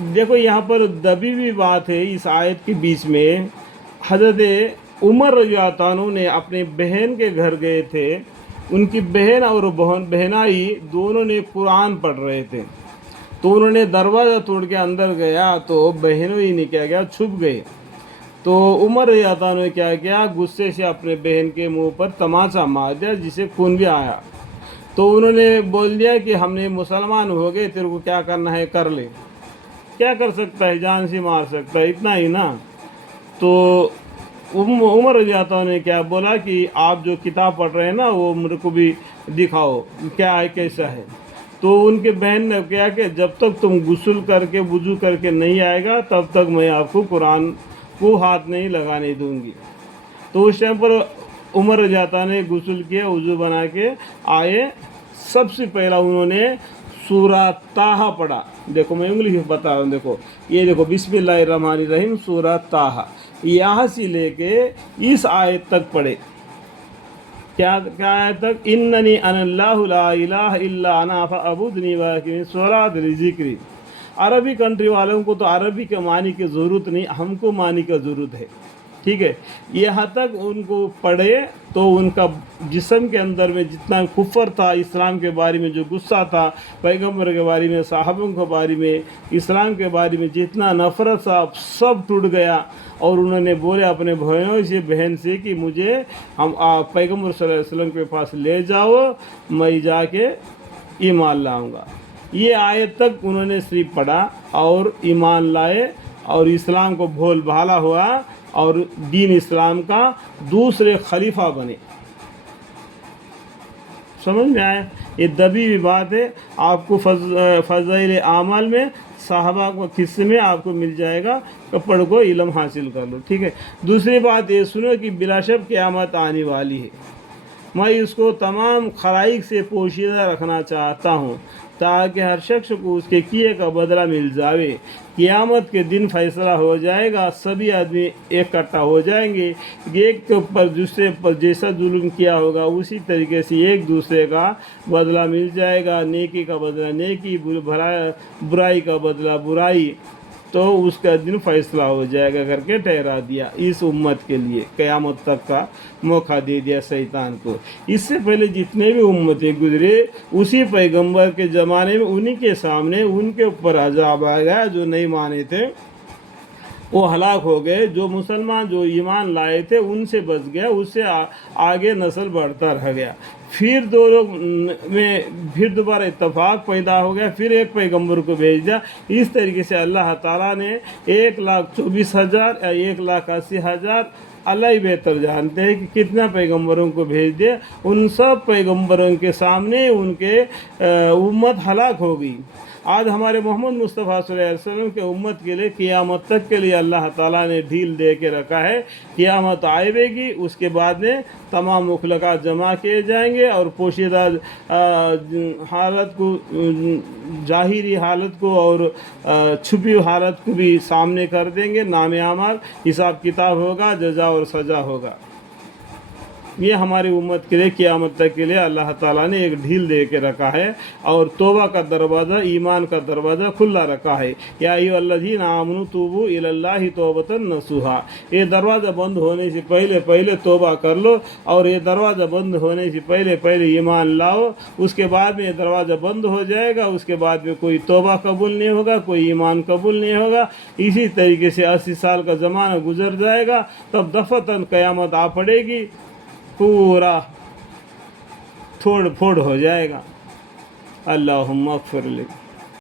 देखो यहाँ पर दबी हुई बात है इस आयत के बीच में। हज़रत उमर रज़ियल्लाहु अन्हु ने अपने बहन के घर गए थे, उनकी बहन और बहनाई दोनों ने कुरान पढ़ रहे थे, तो उन्होंने दरवाज़ा तोड़ के अंदर गया तो बहनों ही ने क्या किया, छुप गए। तो उमर रज़ियल्लाहु अन्हु ने क्या किया, गुस्से से अपने बहन के मुंह पर तमाचा मार दिया जिससे खून भी आया। तो उन्होंने बोल दिया कि हमने मुसलमान हो गए, तेरे को क्या करना है कर ले। क्या कर सकता है, जान से मार सकता है, इतना ही ना। तो उमर रज़ियल्लाहु अन्हु ने क्या बोला कि आप जो किताब पढ़ रहे हैं ना वो मेरे को भी दिखाओ क्या है, कैसा है। तो उनके बहन ने क्या कि जब तक तुम गुस्ल करके वुज़ू करके नहीं आएगा तब तक मैं आपको कुरान को हाथ नहीं लगाने दूंगी। तो उस टाइम पर उमर रज़ियल्लाहु अन्हु ने गुस्ल किया, वुज़ू बना के आए। सबसे पहला उन्होंने सूरा ताहा पढ़ा। देखो मैं इंग्लिश में बता रहा हूँ, देखो ये देखो बिस्मिल्लाहिर्रहमानिर्रहीम सूरा ताहा, यहाँ से लेके इस आयत तक पढ़े। क्या क्या आयत तक, इन्ननी अनल्लाहु ला इलाहा इल्ला अना फअबुदनी वअक़िमिस सलात लिज़िक्री। अरबी कंट्री वालों को तो अरबी के मानी की ज़रूरत नहीं, हमको मानी की ज़रूरत है, ठीक है। यहाँ तक उनको पढ़े तो उनका जिस्म के अंदर में जितना कुफर था, इस्लाम के बारे में जो गुस्सा था, पैगम्बर के बारे में, साहबों के बारे में, इस्लाम के बारे में जितना नफ़रत था, सब टूट गया। और उन्होंने बोले अपने भाइयों से, बहन से कि मुझे हम पैगम्बर सल्लल्लाहु अलैहि वसल्लम के पास ले जाओ, मैं जाके ईमान लाऊंगा। ये आयत तक उन्होंने सिर्फ पढ़ा और ईमान लाए और इस्लाम को भोल भाला हुआ और दीन इस्लाम का दूसरे खलीफा बने। समझ में आया? ये दबी हुई बात है। आपको फ़ज़ाइल आमाल में साहबा को किस्से में आपको मिल जाएगा, तो पढ़ को इल्म हासिल कर लो, ठीक है। दूसरी बात ये सुनो कि बिलाशक क़यामत आने वाली है। मैं इसको तमाम खराइक से पोशीदा रखना चाहता हूँ ताकि हर शख्स को उसके किए का बदला मिल जावे। क़यामत के दिन फैसला हो जाएगा, सभी आदमी इकट्ठा हो जाएंगे, एक के ऊपर दूसरे पर जैसा जुल्म किया होगा उसी तरीके से एक दूसरे का बदला मिल जाएगा। नेकी का बदला नेकी, बुराई का बदला बुराई, तो उसका दिन फैसला हो जाएगा करके ठहरा दिया। इस उम्मत के लिए क़यामत तक का मौका दे दिया शैतान को। इससे पहले जितने भी उम्मतें गुजरे उसी पैगंबर के ज़माने में उन्हीं के सामने उनके ऊपर अज़ाब आ गया। जो नहीं माने थे वो हलाक हो गए, जो मुसलमान जो ईमान लाए थे उनसे बच गया, उससे आगे नस्ल बढ़ता रह गया। फिर दो लोग में फिर दोबारा इत्तफाक पैदा हो गया, फिर एक पैगंबर को भेज दिया। इस तरीके से अल्लाह ताला ने 1,24,000 या 1,80,000, अल्लाह ही बेहतर जानते हैं कि कितना पैगंबरों को भेज दिया। उन सब पैगंबरों के सामने उनके उम्मत हलाक हो गई। आज हमारे मोहम्मद मुस्तफ़ा सल्लल्लाहु अलैहि वसल्लम के उम्मत के लिए क़यामत तक के लिए अल्लाह ताला ने ढील दे के रखा है। क़यामत आएगी, उसके बाद में तमाम मुखलक़ात जमा किए जाएंगे और पोशीदा हालत को, ज़ाहिरी हालत को और छुपी हालत को भी सामने कर देंगे। नाम आमाल हिसाब किताब होगा, जज़ा और सज़ा होगा। ये हमारी उम्मत के लिए क़यामत तक के लिए अल्लाह ताला ने एक ढील दे के रखा है और तौबा का दरवाज़ा, ईमान का दरवाज़ा खुला रखा है। या अय्युहल्लज़ीना आमनू तूबू इलल्लाहि तौबतन नसूहा। ये दरवाज़ा बंद होने से पहले पहले तौबा कर लो और ये दरवाज़ा बंद होने से पहले पहले ईमान लाओ। उसके बाद में ये दरवाज़ा बंद हो जाएगा, उसके बाद में कोई तौबा कबूल नहीं होगा, कोई ईमान कबूल नहीं होगा। इसी तरीके से 80 साल का ज़माना गुजर जाएगा, तब दफ़तन क़यामत आ पड़ेगी, पूरा तोड़ फोड़ हो जाएगा। अल्लाहुम्मा ग़फ़िर ली।